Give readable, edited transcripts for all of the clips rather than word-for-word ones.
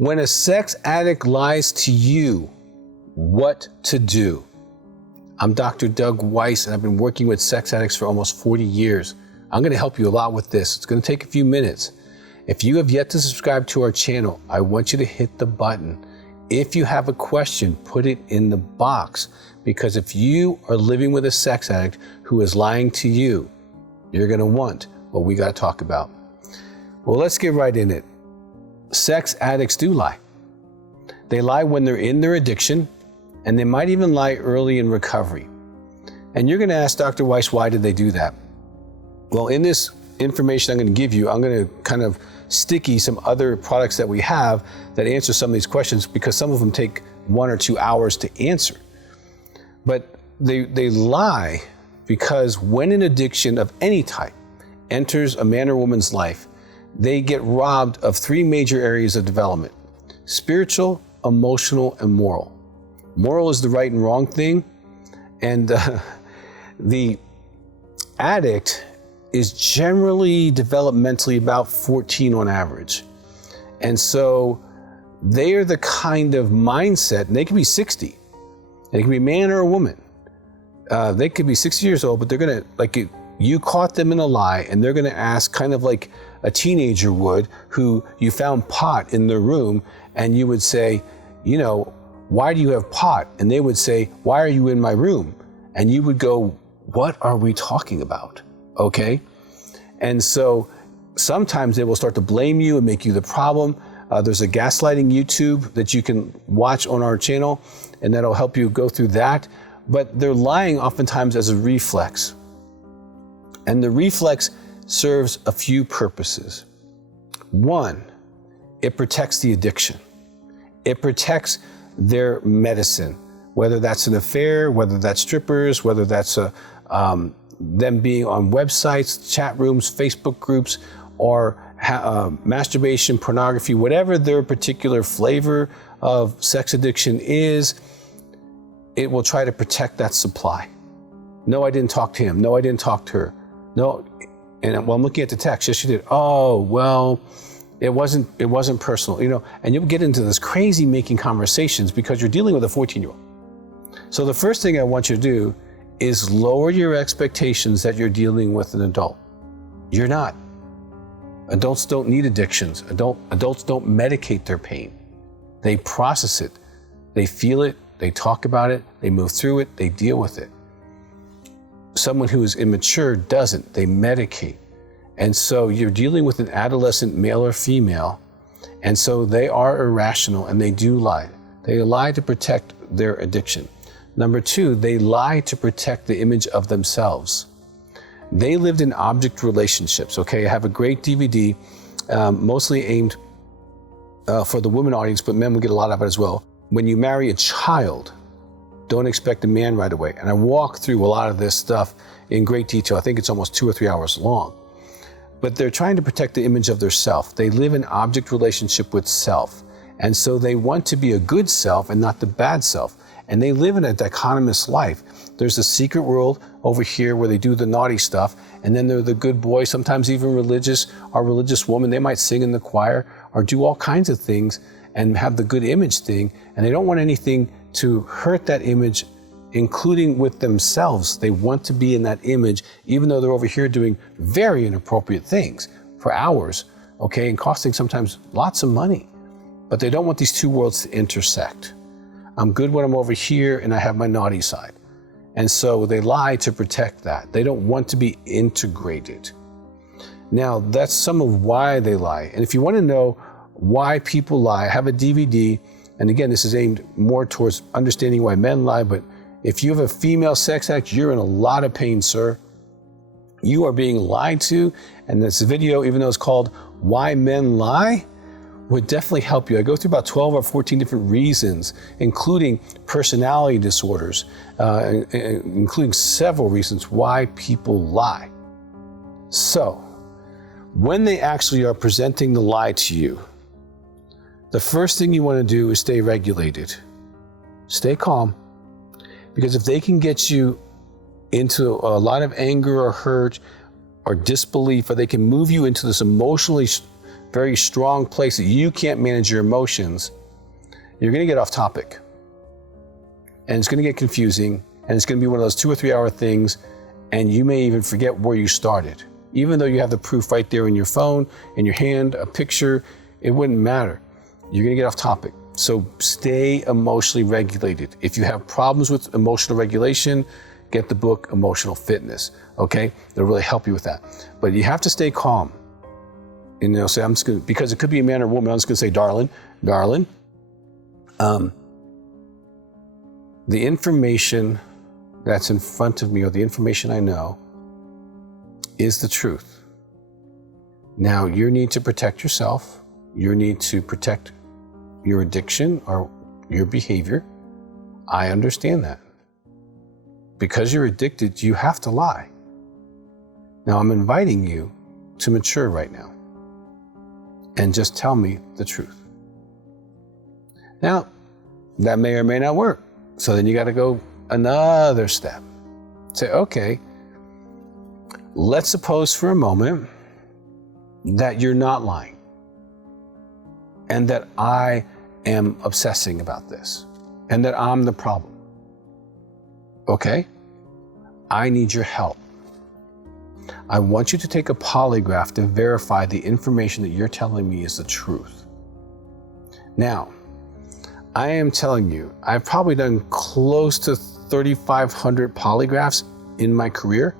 When a sex addict lies to you, what to do. I'm Dr. Doug Weiss, and I've been working with sex addicts for almost 40 years. I'm going to help you a lot with this. It's going to take a few minutes. If you have yet to subscribe to our channel, I want you to hit the button. If you have a question, put it in the box, because if you are living with a sex addict who is lying to you, you're going to want what we got to talk about. Well, let's get right in it. Sex addicts do lie. They lie when they're in their addiction, and they might even lie early in recovery. And you're going to ask Dr. Weiss, why did they do that? Well, in this information I'm going to give you, I'm going to kind of sticky some other products that we have that answer some of these questions, because some of them take 1 or 2 hours to answer. But they lie because when an addiction of any type enters a man or woman's life, they get robbed of 3 major areas of development: spiritual, emotional, and moral. Moral is the right and wrong thing, and the addict is generally developmentally about 14 on average. And so they are the kind of mindset, and they can be 60. They can be a man or a woman. They could be 60 years old, but they're gonna, like, you caught them in a lie, and they're gonna ask, kind of like a teenager would, who you found pot in their room, and you would say, you know, why do you have pot? And they would say, why are you in my room? And you would go, what are we talking about? Okay? And so sometimes they will start to blame you and make you the problem. There's a gaslighting YouTube that you can watch on our channel, and that'll help you go through that. But they're lying oftentimes as a reflex. And the reflex serves a few purposes. One, it protects the addiction. It protects their medicine, whether that's an affair, whether that's strippers, whether that's them being on websites, chat rooms, Facebook groups, or masturbation, pornography, whatever their particular flavor of sex addiction is, it will try to protect that supply. No, I didn't talk to him. No, I didn't talk to her. No, and while I'm looking at the text, yes, you did. Oh, well, it wasn't personal, you know, and you'll get into this crazy making conversations because you're dealing with a 14-year-old. So the first thing I want you to do is lower your expectations that you're dealing with an adult. You're not. Adults don't need addictions. Adults don't medicate their pain. They process it. They feel it. They talk about it. They move through it. They deal with it. Someone who is immature doesn't. They medicate. And so you're dealing with an adolescent male or female, and so they are irrational and they do lie. They lie to protect their addiction. Number 2, they lie to protect the image of themselves. They lived in object relationships, okay? I have a great DVD, mostly aimed for the women audience, but men will get a lot of it as well. When you marry a child, don't expect a man right away. And I walk through a lot of this stuff in great detail. I think it's almost 2 or 3 hours long. But they're trying to protect the image of their self. They live in object relationship with self. And so they want to be a good self and not the bad self. And they live in a dichotomous life. There's a secret world over here where they do the naughty stuff, and then they're the good boy, sometimes even religious, or religious woman. They might sing in the choir or do all kinds of things and have the good image thing, and they don't want anything to hurt that image, including with themselves. They want to be in that image, even though they're over here doing very inappropriate things for hours, okay, and costing sometimes lots of money. But they don't want these two worlds to intersect. I'm good when I'm over here and I have my naughty side. And so they lie to protect that. They don't want to be integrated. Now, that's some of why they lie. And if you want to know why people lie, I have a DVD. And again, this is aimed more towards understanding why men lie. But if you have a female sex addict, you're in a lot of pain, sir. You are being lied to. And this video, even though it's called Why Men Lie, would definitely help you. I go through about 12 or 14 different reasons, including personality disorders, including several reasons why people lie. So, when they actually are presenting the lie to you, the first thing you want to do is stay regulated. Stay calm, because if they can get you into a lot of anger or hurt or disbelief, or they can move you into this emotionally very strong place that you can't manage your emotions, you're going to get off topic. And it's going to get confusing, and it's going to be one of those 2 or 3 hour things, and you may even forget where you started. Even though you have the proof right there in your phone, in your hand, a picture, it wouldn't matter. You're going to get off topic. So stay emotionally regulated. If you have problems with emotional regulation, get the book Emotional Fitness, okay? It'll really help you with that. But you have to stay calm. And they'll say, because it could be a man or woman, I'm just gonna say, darling, the information that's in front of me, or the information I know, is the truth. Now, you need to protect yourself. You need to protect your addiction or your behavior. I understand that. Because you're addicted, you have to lie. Now, I'm inviting you to mature right now and just tell me the truth. Now, that may or may not work. So then you got to go another step. Say, okay, let's suppose for a moment that you're not lying and that I am obsessing about this and that I'm the problem. Okay? I need your help. I want you to take a polygraph to verify the information that you're telling me is the truth. Now, I am telling you, I've probably done close to 3,500 polygraphs in my career,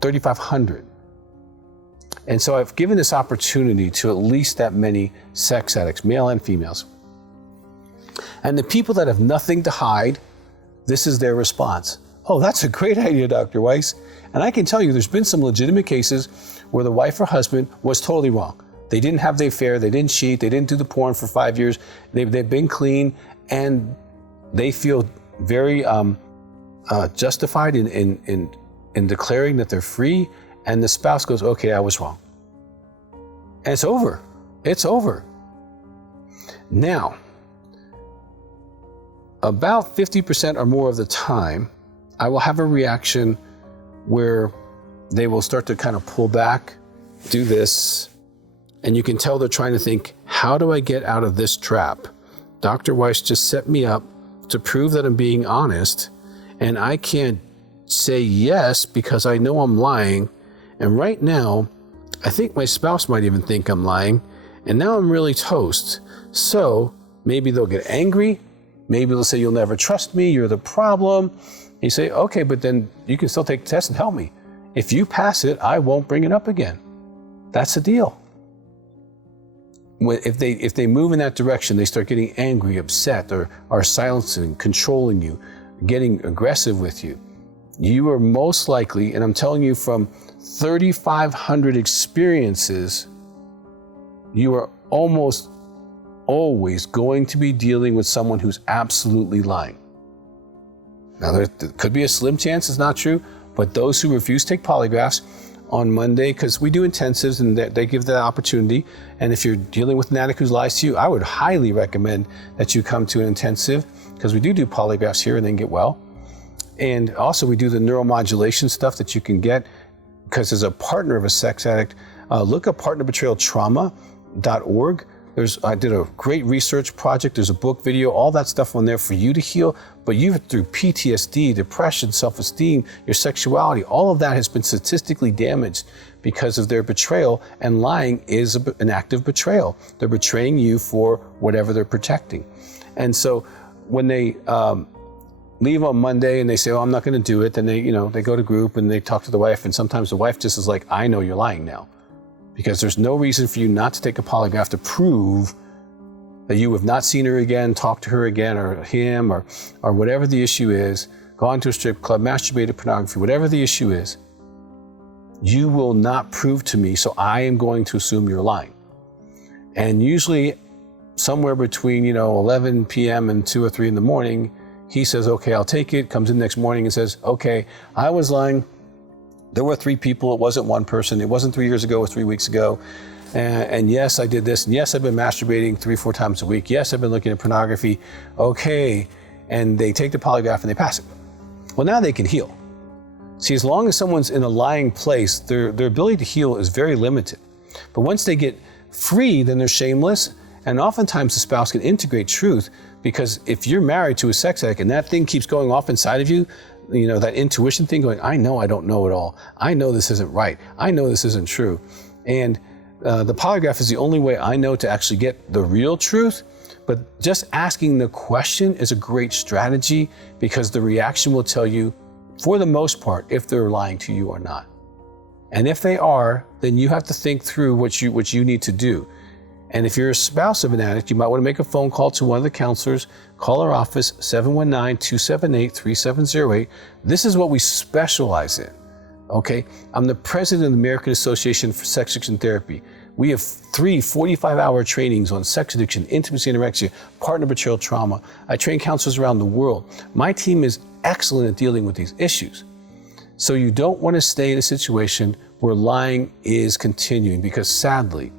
3,500. And so I've given this opportunity to at least that many sex addicts, male and females. And the people that have nothing to hide, this is their response. Oh, that's a great idea, Dr. Weiss. And I can tell you, there's been some legitimate cases where the wife or husband was totally wrong. They didn't have the affair, they didn't cheat, they didn't do the porn for 5 years, they've been clean, and they feel very justified in declaring that they're free, and the spouse goes, okay, I was wrong. And it's over. It's over. Now, about 50% or more of the time, I will have a reaction where they will start to kind of pull back, do this, and you can tell they're trying to think, how do I get out of this trap? Dr. Weiss just set me up to prove that I'm being honest, and I can't say yes because I know I'm lying. And right now, I think my spouse might even think I'm lying, and now I'm really toast. So maybe they'll get angry. Maybe they'll say, you'll never trust me, you're the problem. And you say, okay, but then you can still take the test and help me. If you pass it, I won't bring it up again. That's the deal. If they move in that direction, they start getting angry, upset, or are silencing, controlling you, getting aggressive with you, you are most likely, and I'm telling you from 3,500 experiences, you are almost always going to be dealing with someone who's absolutely lying. Now, there could be a slim chance it's not true, but those who refuse to take polygraphs on Monday, because we do intensives and they give that opportunity, and if you're dealing with an addict who lies to you, I would highly recommend that you come to an intensive, because we do polygraphs here and then get well. And also we do the neuromodulation stuff that you can get, because as a partner of a sex addict, look up partnerbetrayaltrauma.org. I did a great research project. There's a book, video, all that stuff on there for you to heal. But you've through PTSD, depression, self-esteem, your sexuality, all of that has been statistically damaged because of their betrayal, and lying is an act of betrayal. They're betraying you for whatever they're protecting. And so when they leave on Monday and they say, oh, I'm not going to do it, then they go to group and they talk to the wife, and sometimes the wife just is like, I know you're lying now. Because there's no reason for you not to take a polygraph to prove that you have not seen her again, talked to her again, or him, or whatever the issue is, gone to a strip club, masturbated, pornography, whatever the issue is. You will not prove to me, so I am going to assume you're lying. And usually somewhere between 11 p.m. and 2 or 3 in the morning, he says, okay, I'll take it, comes in the next morning and says, okay, I was lying. There were 3 people, it wasn't one person. It wasn't 3 years ago or 3 weeks ago. And yes, I did this. And yes, I've been masturbating 3-4 times a week. Yes, I've been looking at pornography. Okay. And they take the polygraph and they pass it. Well, now they can heal. See, as long as someone's in a lying place, their ability to heal is very limited. But once they get free, then they're shameless. And oftentimes the spouse can integrate truth, because if you're married to a sex addict and that thing keeps going off inside of you, that intuition thing going, I know I don't know it all. I know this isn't right. I know this isn't true. And the polygraph is the only way I know to actually get the real truth. But just asking the question is a great strategy, because the reaction will tell you, for the most part, if they're lying to you or not. And if they are, then you have to think through what you need to do. And if you're a spouse of an addict, you might want to make a phone call to one of the counselors. Call our office, 719-278-3708. This is what we specialize in, okay? I'm the president of the American Association for Sex Addiction Therapy. We have 3 45-hour trainings on sex addiction, intimacy, anorexia, partner betrayal trauma. I train counselors around the world. My team is excellent at dealing with these issues. So you don't want to stay in a situation where lying is continuing, because sadly,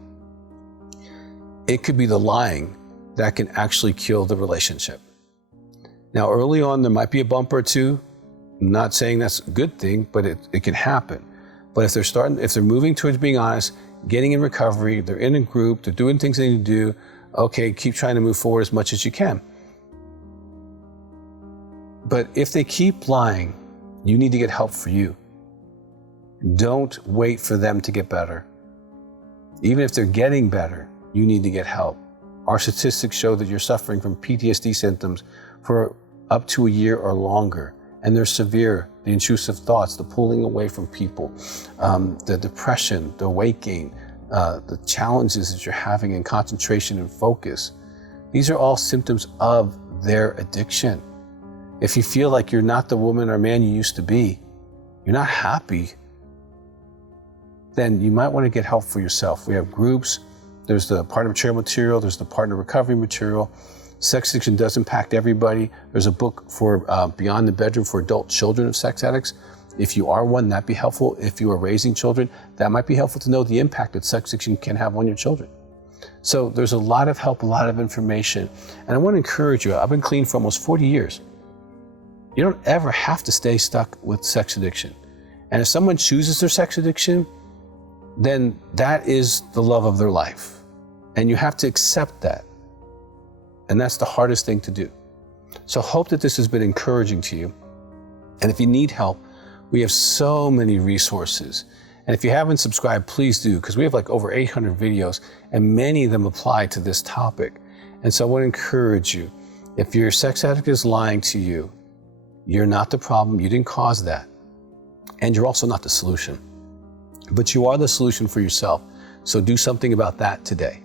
it could be the lying that can actually kill the relationship. Now, early on, there might be a bump or two. I'm not saying that's a good thing, but it can happen. But if they're moving towards being honest, getting in recovery, they're in a group, they're doing things they need to do, okay, keep trying to move forward as much as you can. But if they keep lying, you need to get help for you. Don't wait for them to get better. Even if they're getting better, you need to get help. Our statistics show that you're suffering from PTSD symptoms for up to a year or longer, and they're severe. The intrusive thoughts, the pulling away from people, the depression, the weight gain, the challenges that you're having in concentration and focus. These are all symptoms of their addiction. If you feel like you're not the woman or man you used to be, you're not happy, then you might want to get help for yourself. We have groups. There's the partner betrayal material. There's the partner recovery material. Sex addiction does impact everybody. There's a book for Beyond the Bedroom for adult children of sex addicts. If you are one, that'd be helpful. If you are raising children, that might be helpful to know the impact that sex addiction can have on your children. So there's a lot of help, a lot of information. And I want to encourage you. I've been clean for almost 40 years. You don't ever have to stay stuck with sex addiction. And if someone chooses their sex addiction, then that is the love of their life. And you have to accept that. And that's the hardest thing to do. So hope that this has been encouraging to you. And if you need help, we have so many resources. And if you haven't subscribed, please do, because we have like over 800 videos, and many of them apply to this topic. And so I want to encourage you, if your sex addict is lying to you, you're not the problem, you didn't cause that. And you're also not the solution. But you are the solution for yourself. So do something about that today.